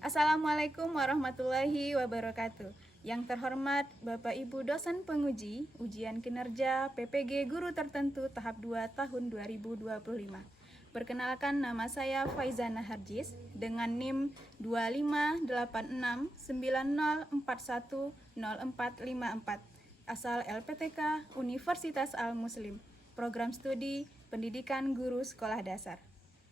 Assalamualaikum warahmatullahi wabarakatuh. Yang terhormat Bapak Ibu dosen penguji ujian kinerja PPG Guru Tertentu tahap 2 tahun 2025. Perkenalkan, nama saya Faizana Harjis dengan NIM 258690410454, asal LPTK Universitas Al-Muslim, program studi pendidikan guru sekolah dasar.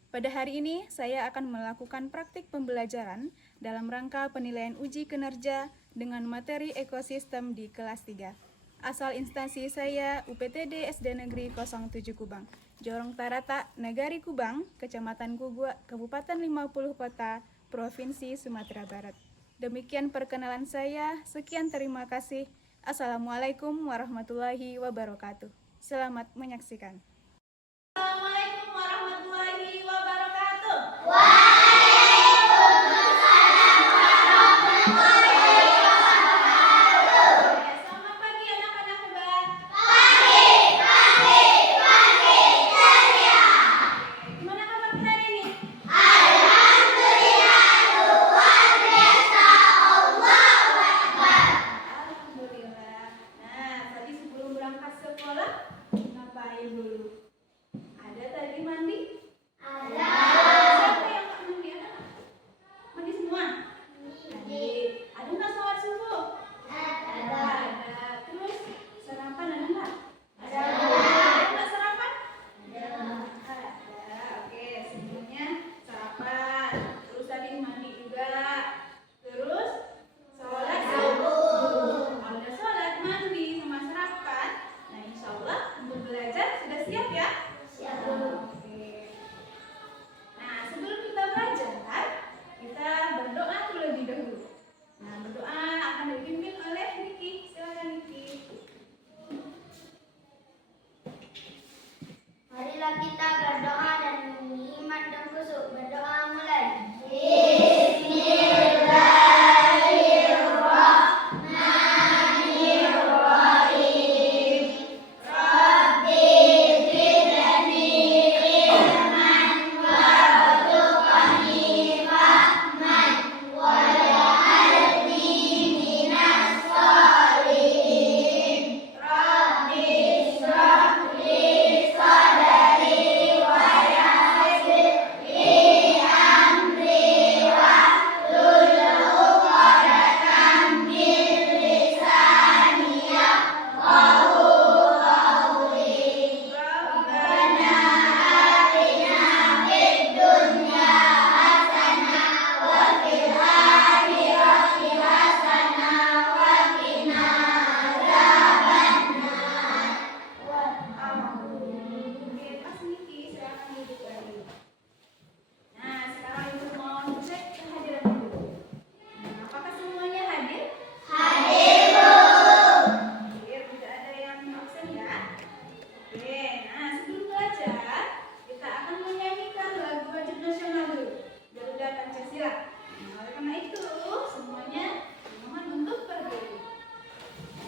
Pada hari ini, saya akan melakukan praktik pembelajaran dalam rangka penilaian uji kinerja dengan materi ekosistem di kelas 3. Asal instansi saya UPTD SD Negeri 07 Kubang, Jorong Tarata, Negari Kubang, Kecamatan Gugua, Kabupaten 50 Kota, Provinsi Sumatera Barat. Demikian perkenalan saya, sekian terima kasih. Assalamualaikum warahmatullahi wabarakatuh. Selamat menyaksikan. Assalamualaikum warahmatullahi wabarakatuh. Waalaikumsalam warahmatullahi wabarakatuh. Selamat pagi anak-anak hebat. Pagi ceria. Gimana kabar hari ini? Alhamdulillah, luar biasa. Allahu Akbar. Alhamdulillah. Nah, tadi sebelum berangkat sekolah ngapain dulu? Ada tadi mandi? Ada. Siapa yang nggak mandi? Ada nggak? Mandi semua? Mandi. Ada nggak sholat subuh? Ada. Terus sarapan ada nggak? Ada. Ada nggak sarapan? Ada. Ada. Oke, semuanya sarapan. Terus tadi mandi juga. Terus sholat subuh. Ada sholat, mandi, sama sarapan. Nah, insya Allah untuk belajar sudah siap ya? Siap. Oke. Nah, sebelum kita belajar, kita berdoa terlebih dahulu. Nah, berdoa akan dipimpin oleh Niki. Silakan Niki. Marilah kita berdoa dan mengiman dan khusyuk. Berdoa mulai. Bismillahirrahmanirrahim. Rabbi zidni ilman warzuqni fahman waj'alni minas sholihin. Rabbi ishrah li sadri wa yassir li amri wahlul 'uqdatam min lisani yafqahu qawli. Rabbana atina fid dunya hasanah wa fil akhirati hasanah wa qina adzabannar. Oke, Mas Niki, silakan duduk lagi. Nah, sekarang Ibu mau cek kehadiran Ibu. Nah, apakah semuanya hadir? Hadir, Bu. Hadir, tidak ada yang absen ya. Oke, nah sebelum belajar, kita akan menyanyikan lagu wajib nasional dulu, Garuda Pancasila. Nah, oleh karena itu, semuanya mohon untuk berdiri.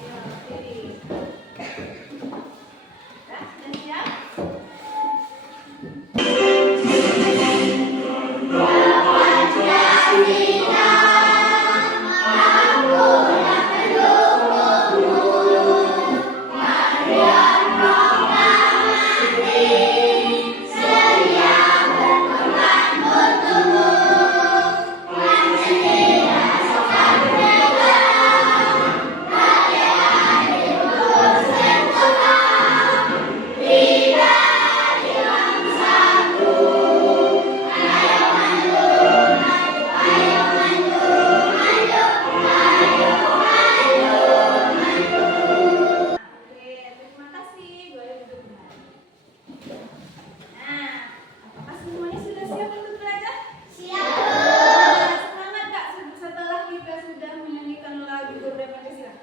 Ayo, berdiri. Nah, sudah siap? Oke, terima kasih. Boleh duduk kembali. Nah, apakah semuanya sudah siap untuk belajar? Siap. Semangat Kak setelah kita sudah menyanyikan lagu Garuda Pancasila?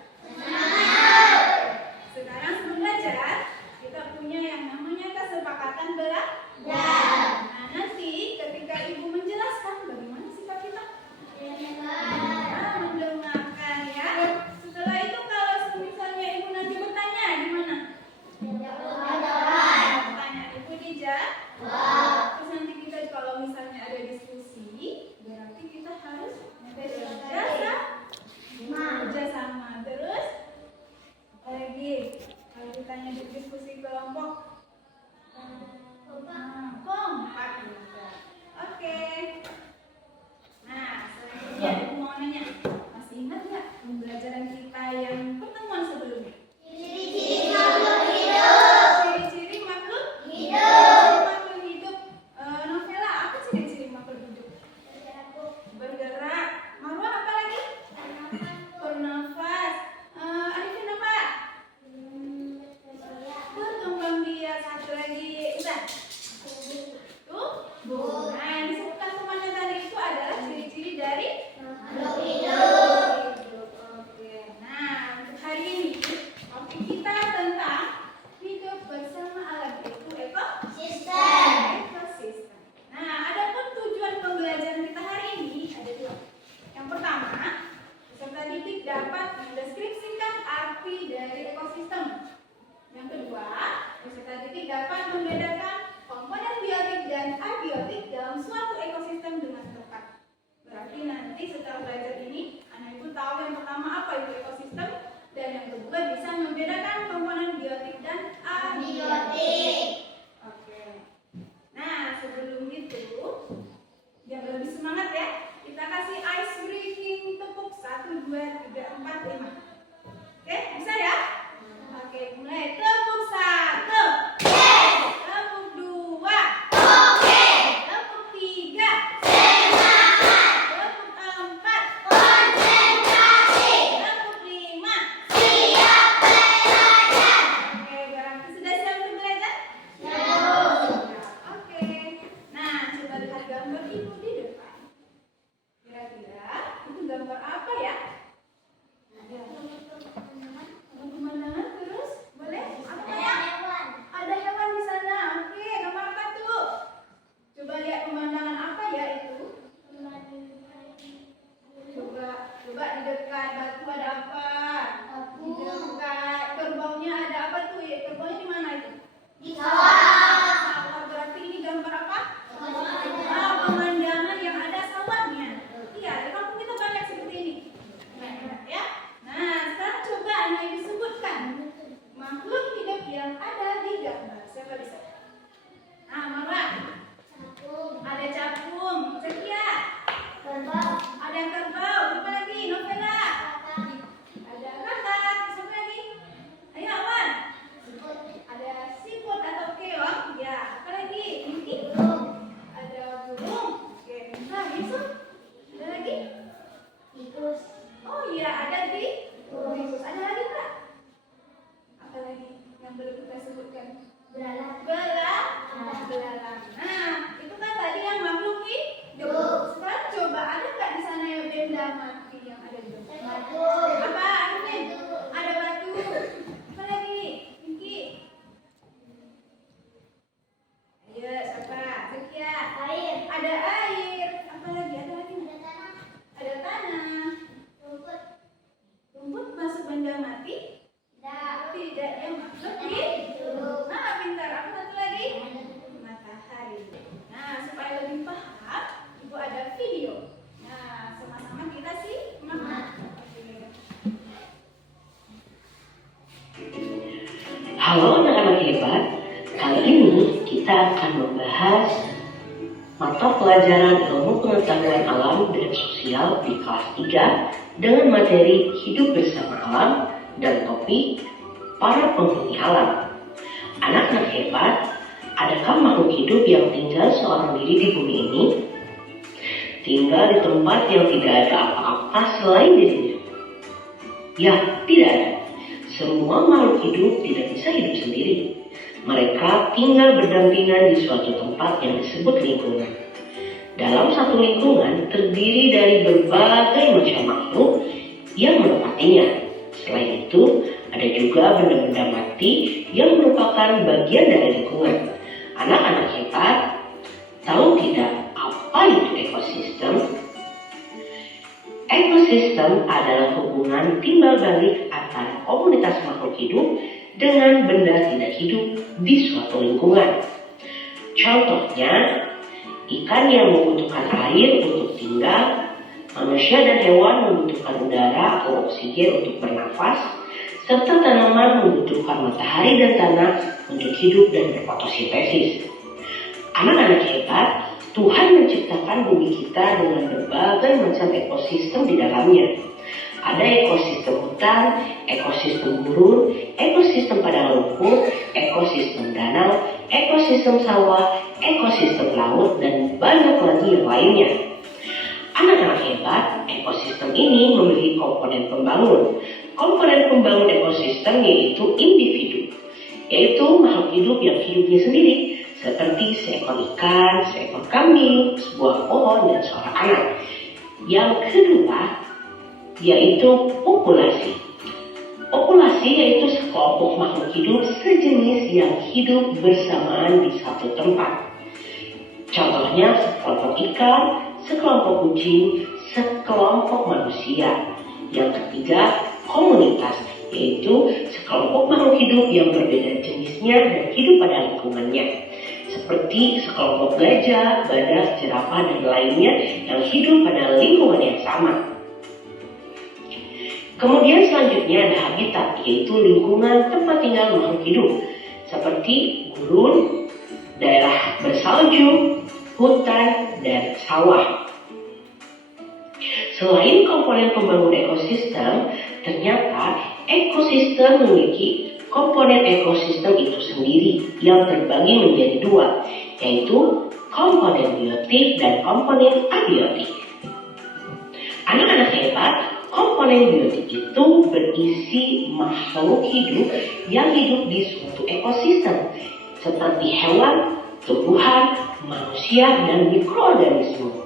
Sekarang sebelum belajar, kita punya yang namanya kesepakatan belajar. Nah, nanti ketika Ibu menjelaskan, bagaimana sikap kita? Mendengarkan ya. Setelah itu kalau misalnya Ibu nanti bertanya, gimana? Bertanya, Ibu dijawab. Terus nanti kita kalau misalnya ada diskusi, berarti kita harus Nah, yang disebutkan temannya tadi itu adalah ciri-ciri dari Makhluk hidup. Oke. Nah, untuk hari ini topik kita tentang hidup bersama alam, yaitu Sistem. ekosistem. Nah, adapun tujuan pembelajaran kita hari ini ada dua. Yang pertama, peserta didik dapat mendeskripsikan arti dari ekosistem. Yang kedua, peserta didik dapat membedakan komponen biotik dan abiotik dalam suatu ekosistem dengan tepat. Berarti nanti setelah belajar ini, anak ibu tahu yang pertama apa itu ekosistem, dan yang kedua bisa membedakan komponen biotik dan abiotik. Oke. Nah, sebelum itu, biar lebih semangat ya, kita kasih ice breaking tepuk 1, 2, 3, 4, 5. Oke, bisa ya? Oke, mulai. Tepuk 1. Tepuk 2. Tepuk 3. Tepuk 4. Tepuk 5. Oke, berarti sudah siap untuk belajar? Oke. Nah, coba lihat gambar ibu di depan. Kira-kira itu gambar apa ya? Ada pemandangan terus, boleh? Apa ya? Ada hewan di sana. Oke, gambar apa tuh? Coba lihat pemandangan apa ya itu? Coba di dekat batu ada apa? Di dekat kerbaunya ada apa tuh? Ya, kerbaunya di mana itu? Sawah. Berarti ini gambar apa? Pemandangan yang ada sawahnya. Iya, di kampung kita banyak seperti ini. Ya. Nah, sekarang coba anak ibu sebutkan makhluk hidup yang ada di gambar. Siapa bisa? Nah, Marwa. Ada capung. Sekia. Ada yang kerbau. Siapa lagi? Novela. Ada kakak. Siapa lagi? Ayo, Awan. Ada siput atau keong. Ya. Apa lagi? Mimpi. Ada burung. Oke. Nah, Yusuf. Ada lagi? Oh iya, ada tikus. Ada lagi Kak? Apa lagi yang belum kita sebutkan? Belalang. Nah, itu kan tadi yang makhluk hidup. Sekarang coba ada nggak di sana yang benda mati yang ada di sana? Apa? Arifin? Ada batu. Apa lagi? Pinky. Ayo, siapa? Sekia. Ada air. Apa lagi? Ada lagi nggak? Ada tanah. Rumput masuk benda mati? Tidak, yang makhluk hidup. Nah, pintar. Apa satu lagi? Matahari. Nah, supaya lebih paham, ibu ada video. Nah, sama-sama kita simak. Halo anak-anak hebat, kali ini kita akan membahas mata pelajaran ilmu pengetahuan alam dan sosial di kelas 3 dengan materi hidup bersama alam dan topik para penghuni alam. Anak-anak hebat, adakah makhluk hidup yang tinggal seorang diri di bumi ini? Tinggal di tempat yang tidak ada apa-apa selain dirinya? Ya, tidak ada. Semua makhluk hidup tidak bisa hidup sendiri. Mereka tinggal berdampingan di suatu tempat yang disebut lingkungan. Dalam satu lingkungan terdiri dari berbagai macam makhluk yang menempatinya. Selain itu, ada juga benda-benda mati yang merupakan bagian dari lingkungan. Anak-anak hebat, tahu tidak apa itu ekosistem? Ekosistem adalah hubungan timbal balik antara komunitas makhluk hidup dengan benda tidak hidup di suatu lingkungan. Contohnya, ikan yang membutuhkan air untuk tinggal, manusia dan hewan membutuhkan udara atau oksigen untuk bernafas, serta tanaman membutuhkan matahari dan tanah untuk hidup dan berfotosintesis. Anak-anak hebat, Tuhan menciptakan bumi kita dengan berbagai macam ekosistem di dalamnya. Ada ekosistem hutan, ekosistem gurun, ekosistem padang lumpur, ekosistem danau, ekosistem sawah, ekosistem laut, dan banyak lagi yang lainnya. Anak-anak hebat, ekosistem ini memiliki komponen pembangun. Komponen pembangun ekosistem yaitu individu, yaitu makhluk hidup yang hidupnya sendiri, seperti seekor ikan, seekor kambing, sebuah pohon, dan seorang anak. Yang kedua, yaitu populasi. Populasi yaitu sekelompok makhluk hidup sejenis yang hidup bersamaan di satu tempat. Contohnya sekelompok ikan, sekelompok kucing, sekelompok manusia. Yang ketiga, komunitas, yaitu sekelompok makhluk hidup yang berbeda jenisnya dan hidup pada lingkungannya. Seperti sekelompok gajah, badak, jerapah, dan lainnya yang hidup pada lingkungan yang sama. Kemudian selanjutnya ada habitat, yaitu lingkungan tempat tinggal makhluk hidup. Seperti gurun, daerah bersalju, hutan, dan sawah. Selain komponen pembangun ekosistem, ternyata ekosistem memiliki komponen ekosistem itu sendiri yang terbagi menjadi dua, yaitu komponen biotik dan komponen abiotik. Anak-anak hebat, komponen biotik itu berisi makhluk hidup yang hidup di suatu ekosistem, seperti hewan, tumbuhan, manusia, dan mikroorganisme.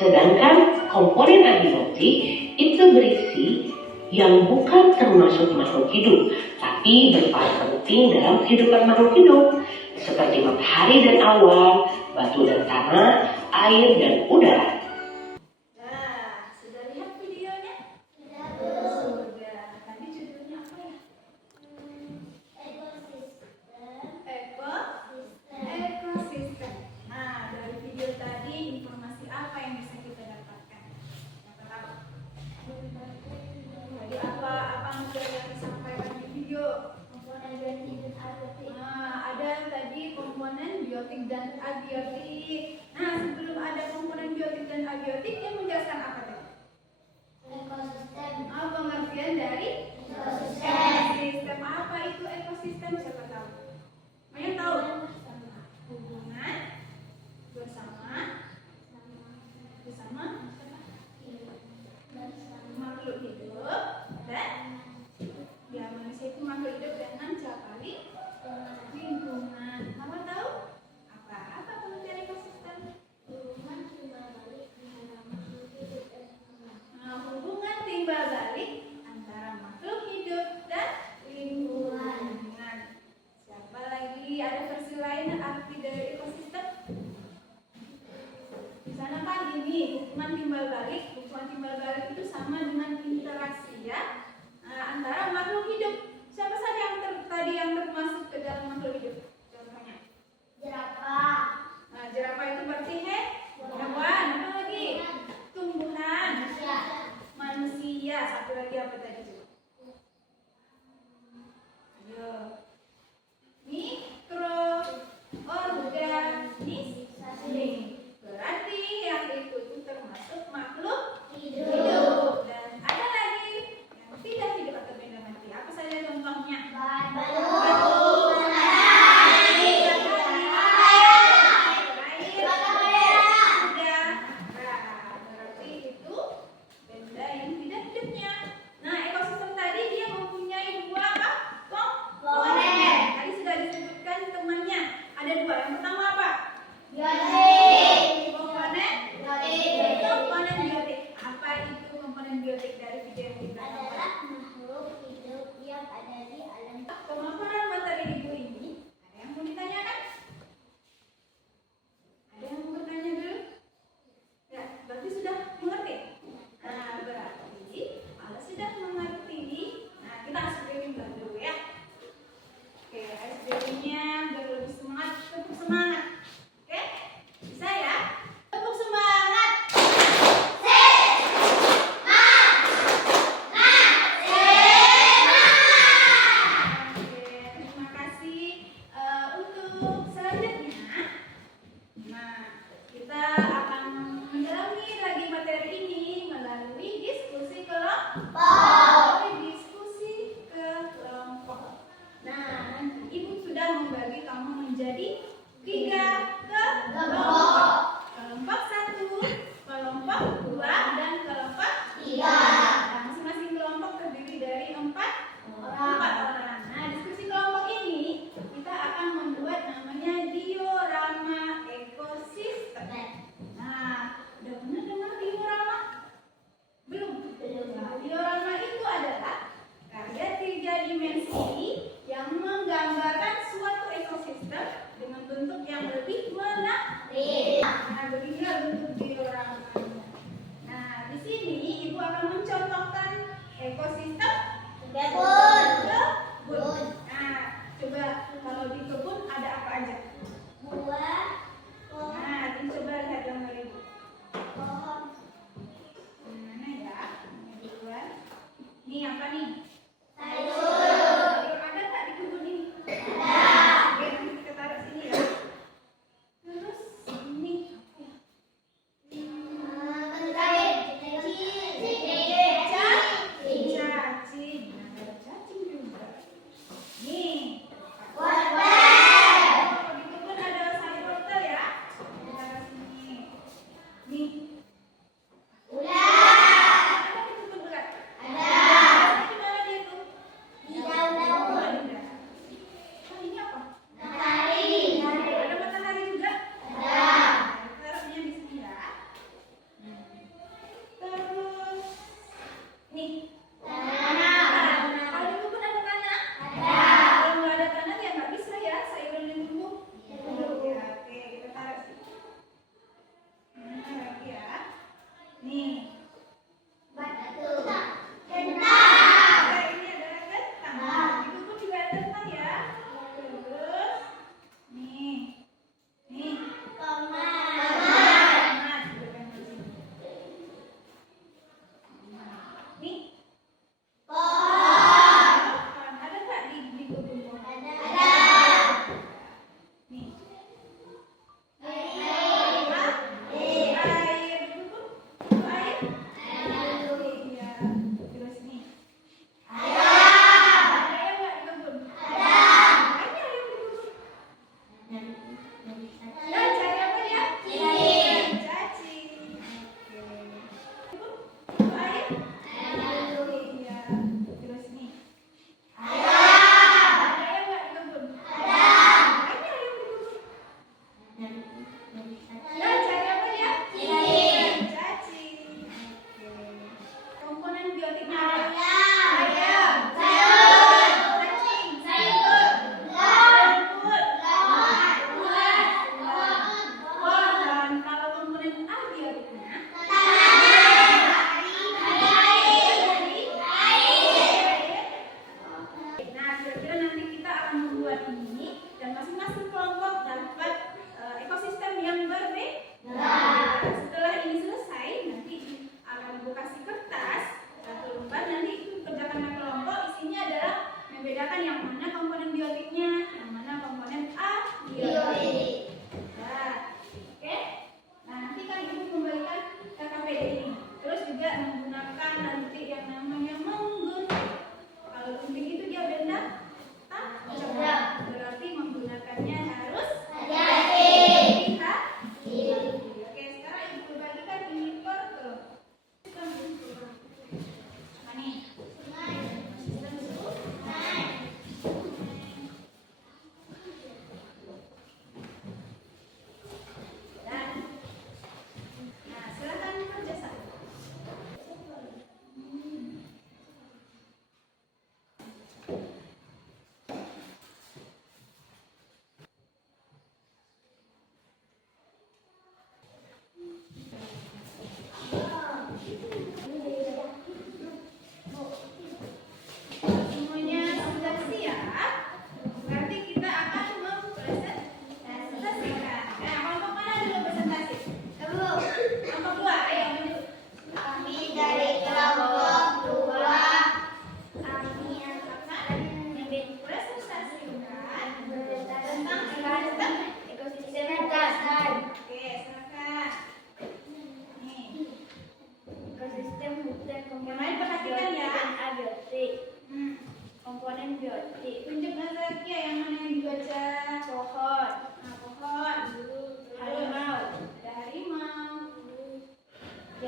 Sedangkan komponen abiotik itu berisi yang bukan termasuk makhluk hidup, tapi berperan penting dalam kehidupan makhluk hidup, seperti matahari dan awan, batu dan tanah, air dan udara. Nah, sudah lihat videonya? Sudah. Tadi judulnya apa ya? Ekosistem. Nah, dari video tadi informasi apa yang bisa kita dapatkan? Siapa tahu? Jadi apa materi yang disampaikan di video? Nah, ada tadi komponen biotik dan abiotik. Nah, sebelum ada komponen biotik dan abiotik, dia menjelaskan apa tadi? Pengertian dari ekosistem. Apa itu ekosistem? Siapa tahu? Mau yang tahu? Hubungan bersama makhluk hidup dan ya manusia itu makhluk hidup dengan siapa? Lingkungan. Mama tahu? Apa pengertian ekosistem? Hubungan timbal balik antara makhluk hidup dan lingkungan. Siapa lagi? Ada versi lain arti dari ekosistem? Di sana kan ini hubungan timbal balik. Hubungan timbal balik itu sama dengan interaksi ya antara makhluk hidup. Siapa saja yang tadi yang termasuk ke dalam makhluk hidup? Contohnya. Nah, jerapah itu berarti hewan. Apa lagi? Tumbuhan. Manusia. Satu lagi apa tadi? Ayo. Mikroorganisme. Berarti yang itu termasuk makhluk hidup. Dan ada lagi yang tidak hidup atau benda mati. Apa saja contohnya? Berarti itu benda yang tidak hidupnya. Nah, ekosistem tadi dia mempunyai dua apa? Komponen. Tadi sudah disebutkan temannya. Ada dua. Yang pertama apa? Komponen biotik. Apa itu komponen biotik dari video yang kita tonton? Pemaparan materi ibu ini, ada yang mau ditanyakan? Ada yang mau bertanya dulu? Ya, berarti sudah mengerti? Nah, berarti kalau sudah mengerti, nah kita harus briefing dulu ya. Oke, SBB-nya biar lebih semangat, tepuk semangat. Oke, bisa ya? Tepuk semangat.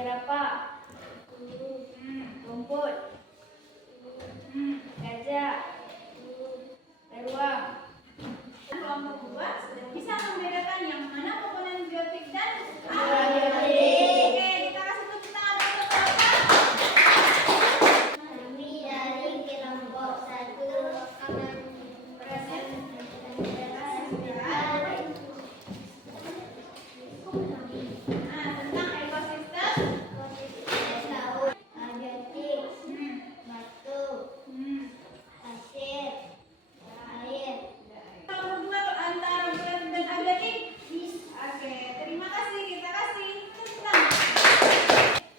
jerapah, rumput, gajah, beruang. Kelompok 2 sudah bisa membedakan yang mana komponen biotik dan Abiotik. Oke, kita kasih tepuk tangan untuk mereka. Kami dari kelompok 1 akan Nah, tentang ekosistem. laut, abiotik, batu, pasir, air. Kelompok 2 antara biotik dan abiotik. Oke, terima kasih. Kita kasih tepuk tangan.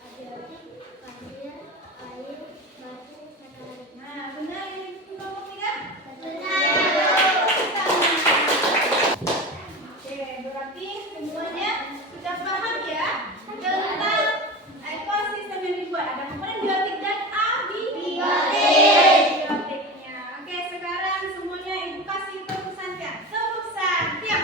Abiotik, pasir, air, batu, matahari. Nah, benar ini kelompok 3? Benar. Oke, berarti semuanya sudah paham ya tentang ekosistem yang dibuat. Ada komponen biotik dan abiotiknya. Oke, sekarang semuanya ibu kasih tepuk santian. Tepuk santian.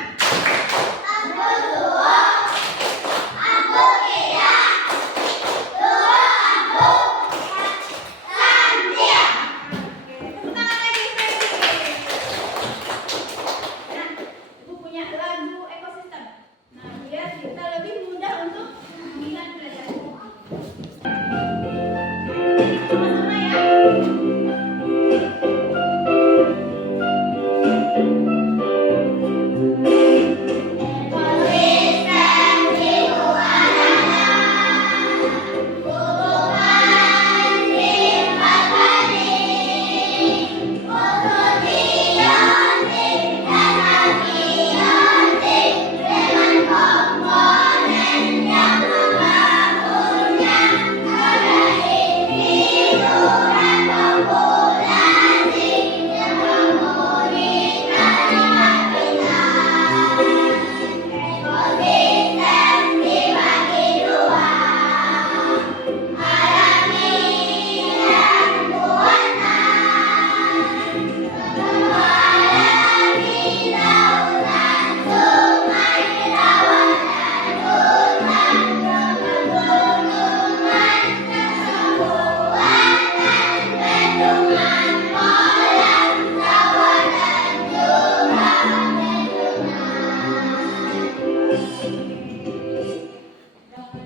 Oke, tepuk tangan lagi, Feby. Nah, ibu punya lagu ekosistem. Nah, biar kita lebih mudah untuk mengingat belajar. Sama-sama ya.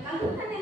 Lakukan